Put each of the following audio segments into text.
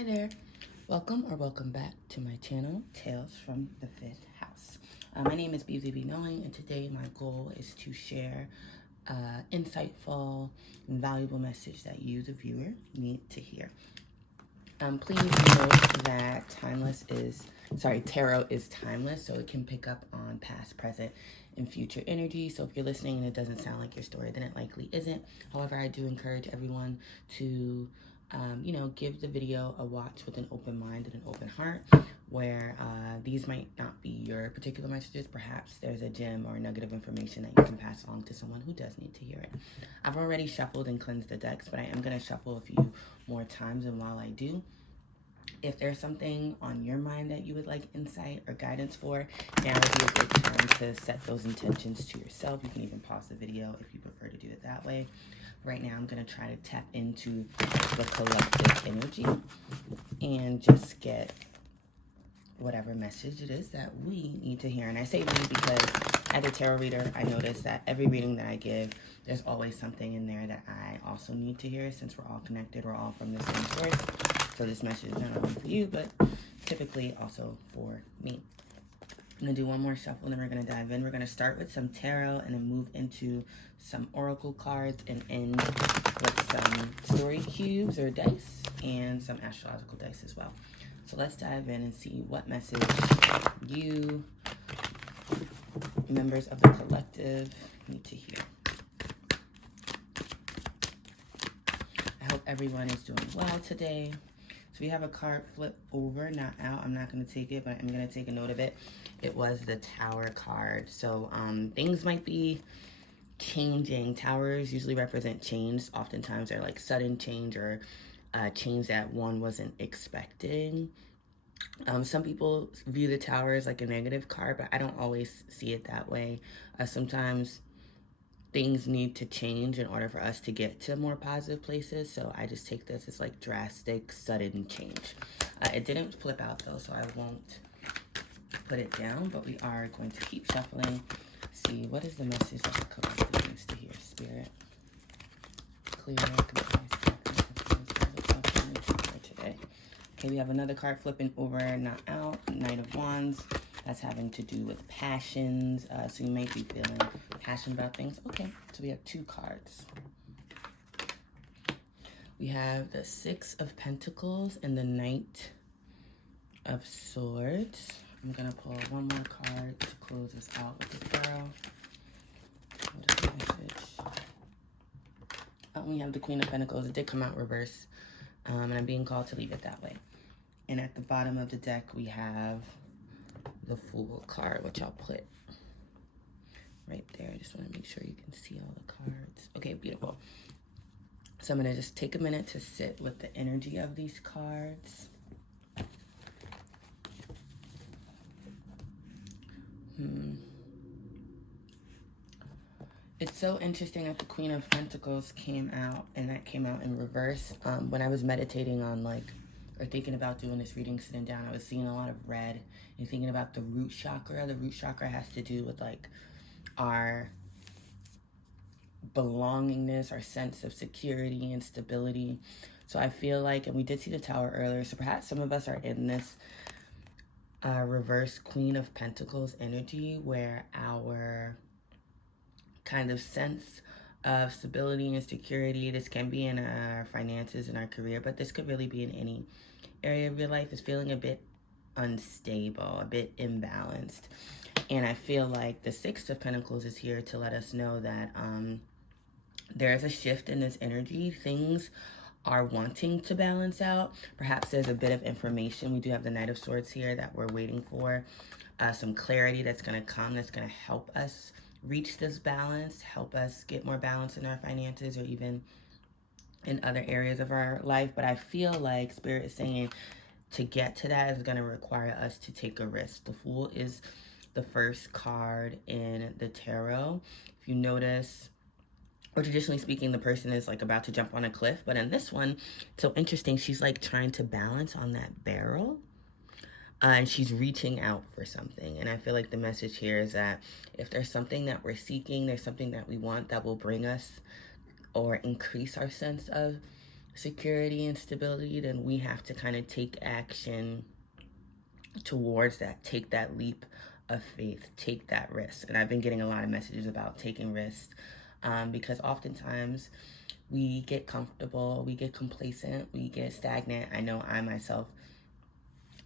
Hi there. Welcome back to my channel, Tales from the Fifth House. My name is BZB Knowing, and today my goal is to share insightful and valuable message that you, the viewer, need to hear. Please note that tarot is timeless, so it can pick up on past, present, and future energy. So if you're listening and it doesn't sound like your story, then it likely isn't. However, I do encourage everyone to give the video a watch with an open mind and an open heart, where these might not be your particular messages. Perhaps there's a gem or a nugget of information that you can pass along to someone who does need to hear it. I've already shuffled and cleansed the decks, but I am going to shuffle a few more times, and while I do, if there's something on your mind that you would like insight or guidance for, now would be a good time to set those intentions to yourself. You can even pause the video if you prefer to do it that way. Right now, I'm going to try to tap into the collective energy and just get whatever message it is that we need to hear. And I say we because as a tarot reader, I notice that every reading that I give, there's always something in there that I also need to hear. Since we're all connected, we're all from the same source. So this message is not only for you, but typically also for me. I'm going to do one more shuffle, and then we're going to dive in. We're going to start with some tarot and then move into some oracle cards and end with some story cubes or dice and some astrological dice as well. So let's dive in and see what message you, members of the collective, need to hear. I hope everyone is doing well today. So we have a card flip over, not out. I'm not going to take it, but I'm going to take a note of it. It was the Tower card. So things might be changing. Towers usually represent change. Oftentimes they're like sudden change or change that one wasn't expecting. Some people view the Tower as like a negative card, but I don't always see it that way. Sometimes things need to change in order for us to get to more positive places. So I just take this as like drastic, sudden change. It didn't flip out though, so I won't put it down, but we are going to keep shuffling. See, what is the message that the collective needs to hear? Spirit, clear, concise, for today. Okay, we have another card flipping over, not out. Knight of Wands. That's having to do with passions. So you may be feeling passionate about things. Okay, so we have two cards. We have the Six of Pentacles and the Knight of Swords. I'm going to pull one more card to close this out with the Tarot. What is the message? We have the Queen of Pentacles. It did come out reverse, and I'm being called to leave it that way. And at the bottom of the deck, we have the Fool card, which I'll put right there. I just want to make sure you can see all the cards. Okay, beautiful. So I'm going to just take a minute to sit with the energy of these cards. It's so interesting that the Queen of Pentacles came out, and that came out in reverse. When I was meditating on or thinking about doing this reading, sitting down, I was seeing a lot of red and thinking about the root chakra. The root chakra has to do with our belongingness, our sense of security and stability. So I feel like, and we did see the Tower earlier, so perhaps some of us are in this reverse Queen of Pentacles energy where our kind of sense of stability and security, this can be in our finances and our career, but this could really be in any area of your life, is feeling a bit unstable, a bit imbalanced. And I feel like the Six of Pentacles is here to let us know that there's a shift in this energy. Things are wanting to balance out. Perhaps there's a bit of information. We do have the Knight of Swords here that we're waiting for. Some clarity that's going to come, that's going to help us reach this balance, help us get more balance in our finances or even in other areas of our life. But I feel like Spirit is saying to get to that is going to require us to take a risk. The Fool is the first card in the tarot. If you notice, or traditionally speaking, the person is about to jump on a cliff. But in this one, it's so interesting. She's trying to balance on that barrel. And she's reaching out for something. And I feel like the message here is that if there's something that we're seeking, there's something that we want that will bring us or increase our sense of security and stability, then we have to kind of take action towards that, take that leap of faith, take that risk. And I've been getting a lot of messages about taking risks because oftentimes we get comfortable, we get complacent, we get stagnant. I know I myself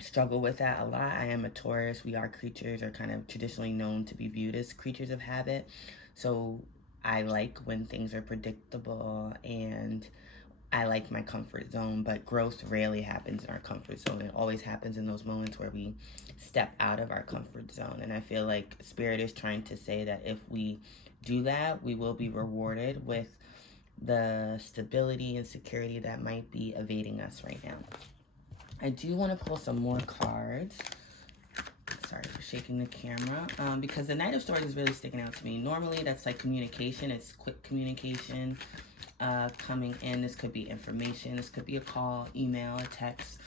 struggle with that a lot. I am a Taurus. We are creatures, are kind of traditionally known to be viewed as creatures of habit. So I like when things are predictable, and I like my comfort zone, but growth rarely happens in our comfort zone. It always happens in those moments where we step out of our comfort zone. And I feel like Spirit is trying to say that if we do that, we will be rewarded with the stability and security that might be evading us right now. I do want to pull some more cards. Sorry for shaking the camera. Because the Knight of Swords is really sticking out to me. Normally, that's like communication. It's quick communication coming in. This could be information. This could be a call, email, a text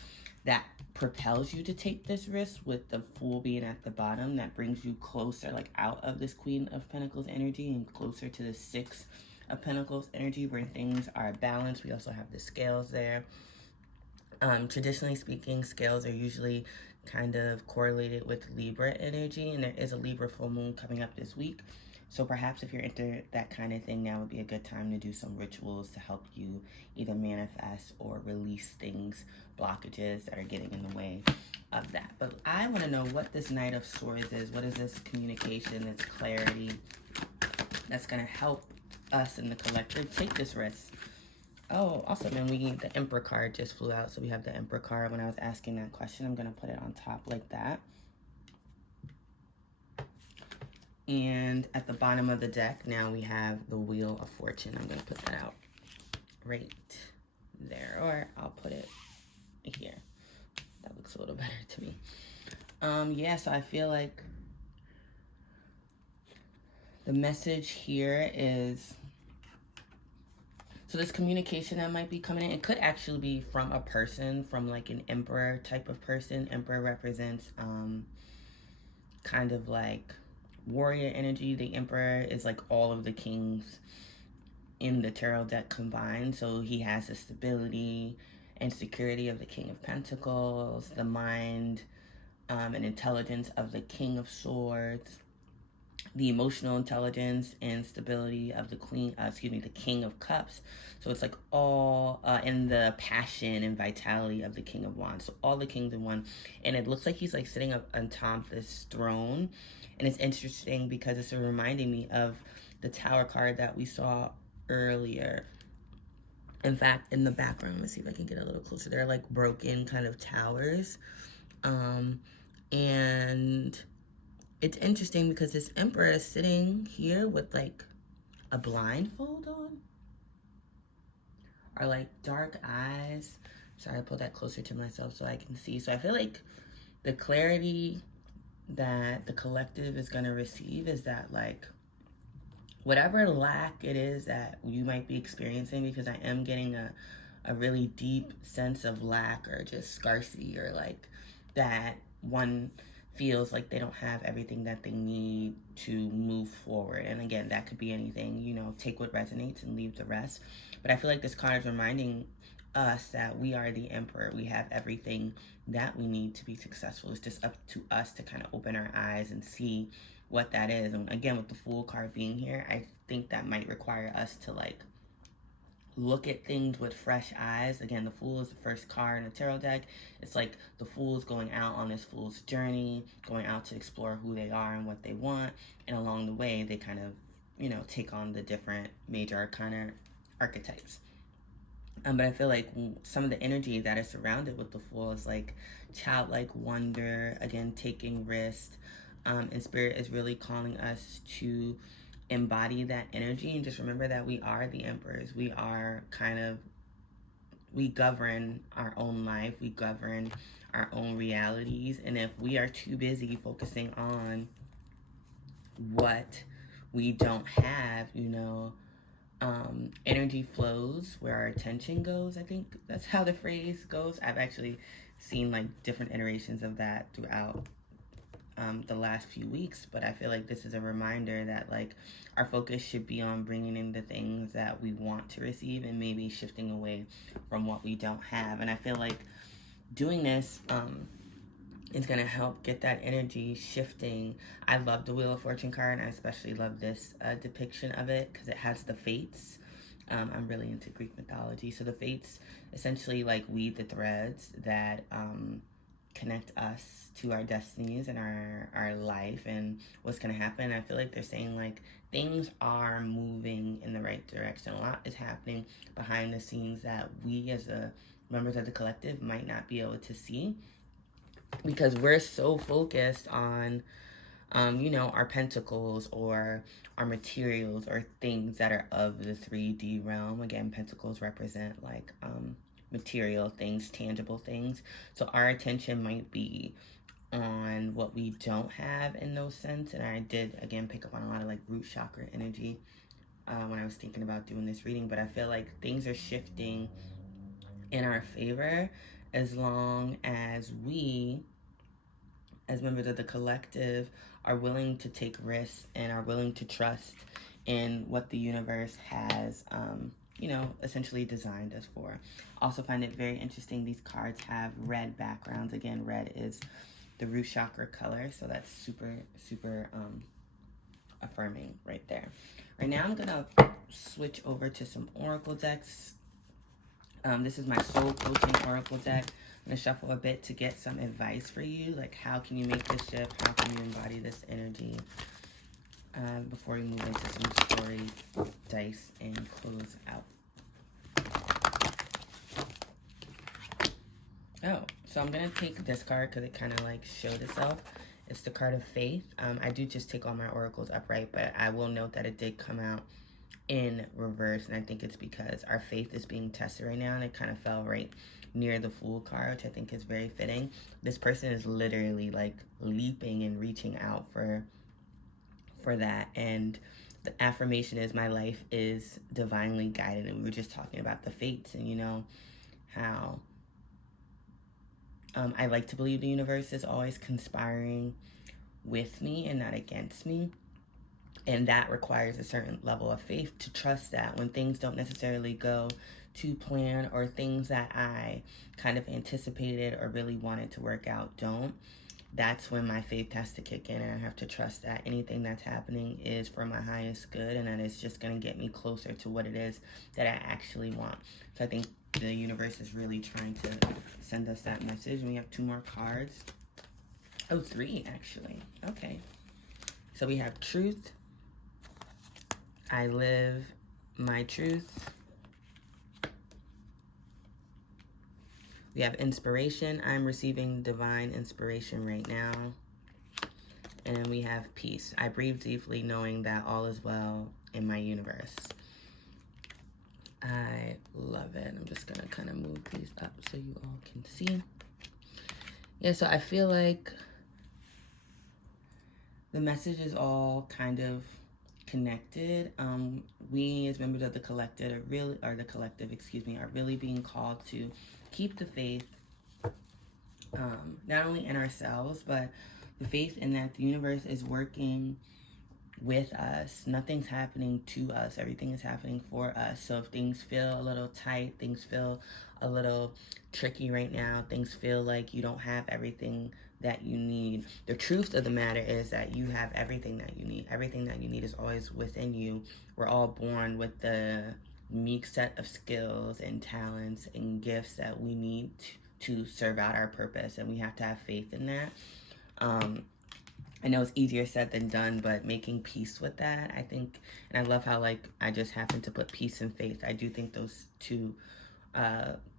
that propels you to take this risk, with the Fool being at the bottom. That brings you closer, like out of this Queen of Pentacles energy and closer to the Six of Pentacles energy, where things are balanced. We also have the scales there. Traditionally speaking, scales are usually kind of correlated with Libra energy, and there is a Libra full moon coming up this week. So perhaps if you're into that kind of thing, now would be a good time to do some rituals to help you either manifest or release things, blockages that are getting in the way of that. But I want to know what this Knight of Swords is. What is this communication, this clarity that's going to help us in the collective take this risk? Oh, awesome. And the Emperor card just flew out. So we have the Emperor card. When I was asking that question, I'm going to put it on top like that. And at the bottom of the deck, now we have the Wheel of Fortune. I'm going to put that out right there. Or I'll put it here. That looks a little better to me. Yeah, so I feel like the message here is... So this communication that might be coming in, it could actually be from a person, from like an emperor type of person. Emperor represents kind of like warrior energy. The emperor is like all of the kings in the tarot deck combined. So he has the stability and security of the King of Pentacles, the mind and intelligence of the King of Swords, the emotional intelligence and stability of the the King of Cups. So it's like all in the passion and vitality of the King of Wands. So all the kings in one. And it looks like he's like sitting up on top of this throne. And it's interesting because it's reminding me of the Tower card that we saw earlier. In fact, in the background, let's see if I can get a little closer. They're like broken kind of towers. And it's interesting because this emperor is sitting here with like a blindfold on, or like dark eyes. Sorry, I pulled that closer to myself so I can see. So I feel like the clarity that the collective is going to receive is that like whatever lack it is that you might be experiencing, because I am getting a really deep sense of lack or just scarcity, or like that one feels like they don't have everything that they need to move forward. And again, that could be anything, you know, take what resonates and leave the rest. But I feel like this card is reminding us that we are the emperor. We have everything that we need to be successful. It's just up to us to kind of open our eyes and see what that is. And again, with the Fool card being here, I think that might require us to like look at things with fresh eyes. Again, the Fool is the first card in the tarot deck. It's like the Fool's going out on this Fool's journey, going out to explore who they are and what they want. And along the way, they kind of, you know, take on the different major arcana archetypes. But I feel like some of the energy that is surrounded with the Fool is like childlike wonder, again, taking risks. And Spirit is really calling us to embody that energy and just remember that we are the emperors. We govern our own life. We govern our own realities. And if we are too busy focusing on what we don't have, you know, energy flows where our attention goes. I think that's how the phrase goes. I've actually seen like different iterations of that throughout the last few weeks, but I feel like this is a reminder that like our focus should be on bringing in the things that we want to receive and maybe shifting away from what we don't have. And I feel like doing this is going to help get that energy shifting. I love the Wheel of Fortune card, and I especially love this depiction of it because it has the fates. I'm really into Greek mythology, so the fates essentially like weave the threads that connect us to our destinies and our life and what's going to happen. I feel like they're saying like things are moving in the right direction. A lot is happening behind the scenes that we as members of the collective might not be able to see because we're so focused on our pentacles or our materials or things that are of the 3D realm. Again, pentacles represent like material things, tangible things. So our attention might be on what we don't have in those sense. And I did, again, pick up on a lot of like root chakra energy when I was thinking about doing this reading. But I feel like things are shifting in our favor as long as we, as members of the collective, are willing to take risks and are willing to trust in what the universe has, essentially designed us for. Also find it very interesting. These cards have red backgrounds. Again, red is the root chakra color, so that's super, super affirming right there. Right now, I'm gonna switch over to some oracle decks. This is my soul coaching oracle deck. I'm going to shuffle a bit to get some advice for you. Like, how can you make this shift? How can you embody this energy? Before we move into some story, dice, and close out. Oh, so I'm going to take this card because it kind of like showed itself. It's the card of faith. I do just take all my oracles upright, but I will note that it did come out in reverse, and I think it's because our faith is being tested right now, and it kind of fell right near the Fool card, which I think is very fitting. This person is literally like leaping and reaching out for that, and the affirmation is my life is divinely guided. And we were just talking about the fates and how I like to believe the universe is always conspiring with me and not against me. And that requires a certain level of faith to trust that when things don't necessarily go to plan or things that I kind of anticipated or really wanted to work out don't, that's when my faith has to kick in, and I have to trust that anything that's happening is for my highest good and that it's just going to get me closer to what it is that I actually want. So I think the universe is really trying to send us that message. And we have 2 more cards. Oh, 3 actually. Okay. So we have truth. I live my truth. We have inspiration. I'm receiving divine inspiration right now. And then we have peace. I breathe deeply knowing that all is well in my universe. I love it. I'm just going to kind of move these up so you all can see. Yeah, so I feel like the message is all kind of connected. We as members of the collective are really being called to keep the faith, not only in ourselves, but the faith in that the universe is working with us. Nothing's happening to us. Everything is happening for us. So if things feel a little tight, things feel a little tricky right now, things feel like you don't have everything that you need, the truth of the matter is that you have everything that you need. Everything that you need is always within you. We're all born with the unique set of skills and talents and gifts that we need to serve out our purpose, and we have to have faith in that. I know it's easier said than done, but making peace with that, I think, and I love how like I just happened to put peace and faith. I do think those two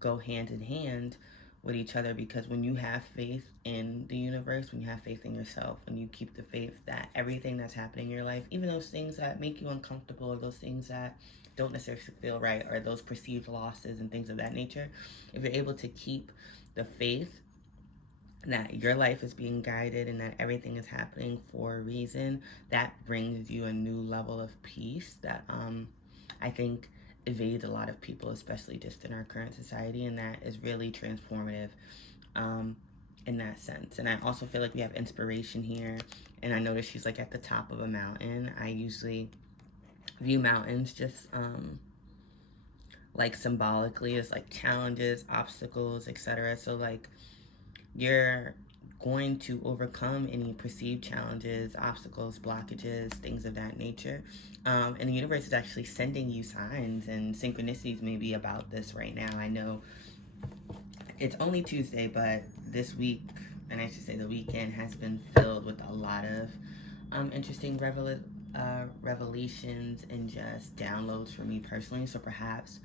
go hand in hand with each other, because when you have faith in the universe, when you have faith in yourself, when you keep the faith that everything that's happening in your life, even those things that make you uncomfortable or those things that don't necessarily feel right or those perceived losses and things of that nature, if you're able to keep the faith that your life is being guided and that everything is happening for a reason, that brings you a new level of peace that I think evades a lot of people, especially just in our current society, and that is really transformative. in that sense. And I also feel like we have inspiration here. And I notice she's like at the top of a mountain. I usually view mountains just like symbolically as like challenges, obstacles, etc. So like you're going to overcome any perceived challenges, obstacles, blockages, things of that nature. And the universe is actually sending you signs and synchronicities maybe about this right now. I know it's only Tuesday, but this week, and I should say the weekend, has been filled with a lot of interesting revelations and just downloads for me personally. So perhaps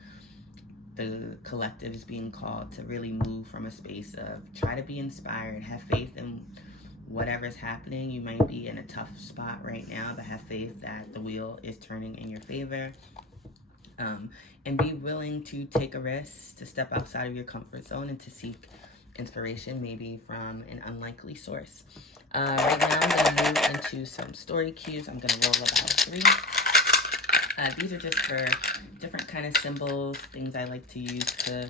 the collective is being called to really move from a space of try to be inspired, have faith in whatever's happening. You might be in a tough spot right now, but have faith that the wheel is turning in your favor. And be willing to take a risk, to step outside of your comfort zone and to seek inspiration, maybe from an unlikely source. Right now, I'm going to move into some story cues. I'm going to roll about 3. These are just for different kind of symbols, things I like to use to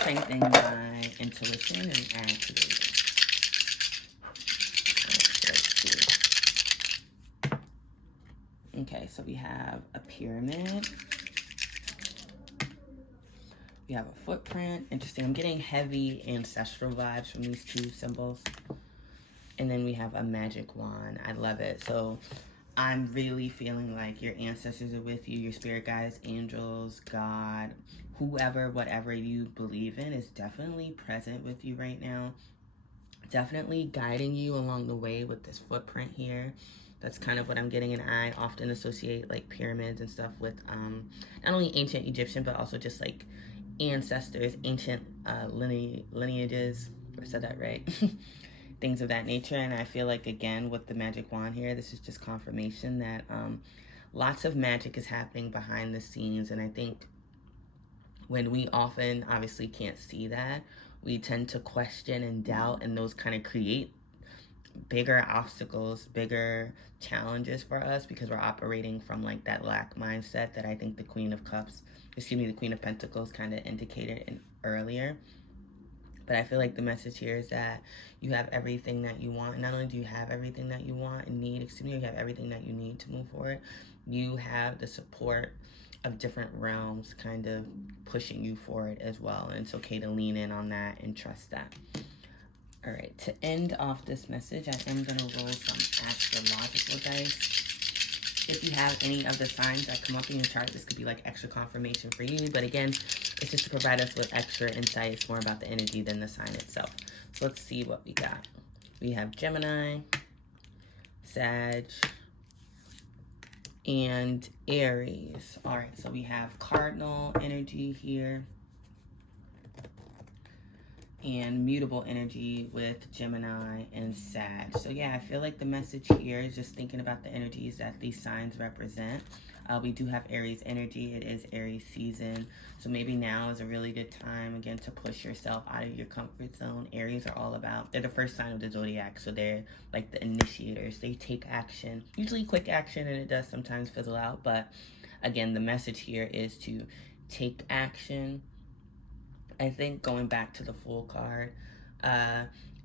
strengthen my intuition and add to the reading. Okay, so we have a pyramid. We have a footprint. Interesting. I'm getting heavy ancestral vibes from these 2 symbols. And then we have a magic wand. I love it. So I'm really feeling like your ancestors are with you, your spirit guides, angels, God, whoever, whatever you believe in is definitely present with you right now. Definitely guiding you along the way with this footprint here. That's kind of what I'm getting, and I often associate like pyramids and stuff with not only ancient Egyptian, but also just like ancestors, ancient lineages. I said that right. Things of that nature. And I feel like, again, with the magic wand here, this is just confirmation that lots of magic is happening behind the scenes. And I think when we often obviously can't see that, we tend to question and doubt, and those kind of create bigger obstacles, bigger challenges for us because we're operating from like that lack mindset that I think the Queen of Pentacles kind of indicated earlier. But I feel like the message here is that you have everything that you want. And not only do you have everything that you want and need, you have everything that you need to move forward. You have the support of different realms kind of pushing you forward as well. And it's okay to lean in on that and trust that. All right, to end off this message, I am going to roll some astrological dice. If you have any of the signs that come up in your chart, this could be like extra confirmation for you. But again, it's just to provide us with extra insight. It's more about the energy than the sign itself. So let's see what we got. We have Gemini, Sag, and Aries. All right, so we have cardinal energy here and mutable energy with Gemini and Sag. So yeah, I feel like the message here is just thinking about the energies that these signs represent. We do have Aries energy. It is Aries season. So maybe now is a really good time, again, to push yourself out of your comfort zone. Aries are all about, they're the first sign of the zodiac. So they're like the initiators. They take action, usually quick action, and it does sometimes fizzle out. But again, the message here is to take action. I think going back to the Fool card,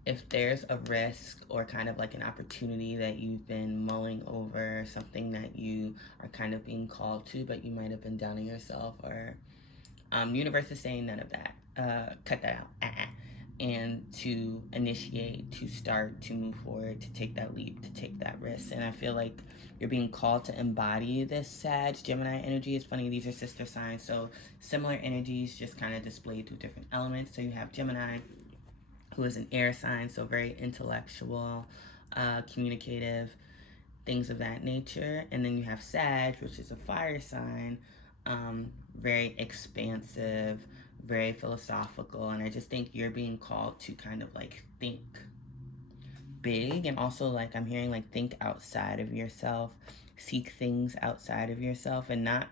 if there's a risk or kind of like an opportunity that you've been mulling over, something that you are kind of being called to, but you might have been doubting yourself, or universe is saying none of that. Cut that out. And to initiate, to start, to move forward, to take that leap, to take that risk. And I feel like you're being called to embody this Sag Gemini energy. It's funny, these are sister signs, so similar energies just kind of displayed through different elements. So you have Gemini, who is an air sign, so very intellectual, communicative, things of that nature. And then you have Sag, which is a fire sign, very expansive, very philosophical. And I just think you're being called to kind of like think big, and also like I'm hearing like think outside of yourself, seek things outside of yourself, and not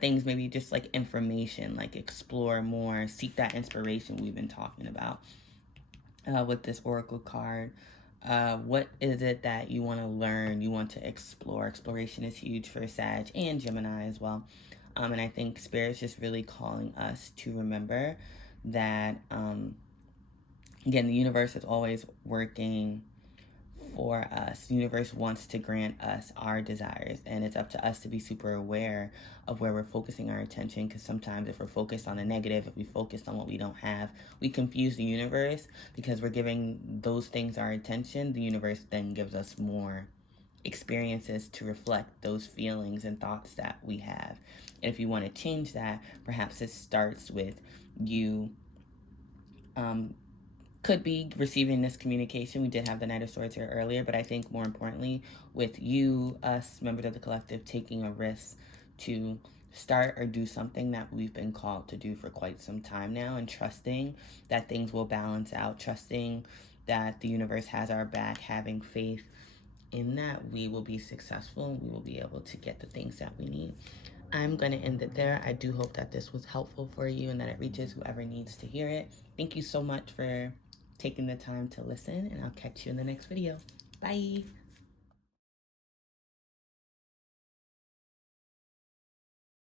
things, maybe just like information, like explore more, seek that inspiration we've been talking about with this oracle card. What is it that you want to learn, you want to explore? Exploration is huge for Sag and Gemini as well. And I think Spirit's just really calling us to remember that Again, the universe is always working for us. The universe wants to grant us our desires, and it's up to us to be super aware of where we're focusing our attention, because sometimes if we're focused on the negative, if we focus on what we don't have, we confuse the universe because we're giving those things our attention. The universe then gives us more experiences to reflect those feelings and thoughts that we have. And if you want to change that, perhaps it starts with you could be receiving this communication. We did have the Knight of Swords here earlier, but I think more importantly, with you, us, members of the collective, taking a risk to start or do something that we've been called to do for quite some time now, and trusting that things will balance out, trusting that the universe has our back, having faith in that we will be successful, we will be able to get the things that we need. I'm going to end it there. I do hope that this was helpful for you and that it reaches whoever needs to hear it. Thank you so much for taking the time to listen, and I'll catch you in the next video. Bye.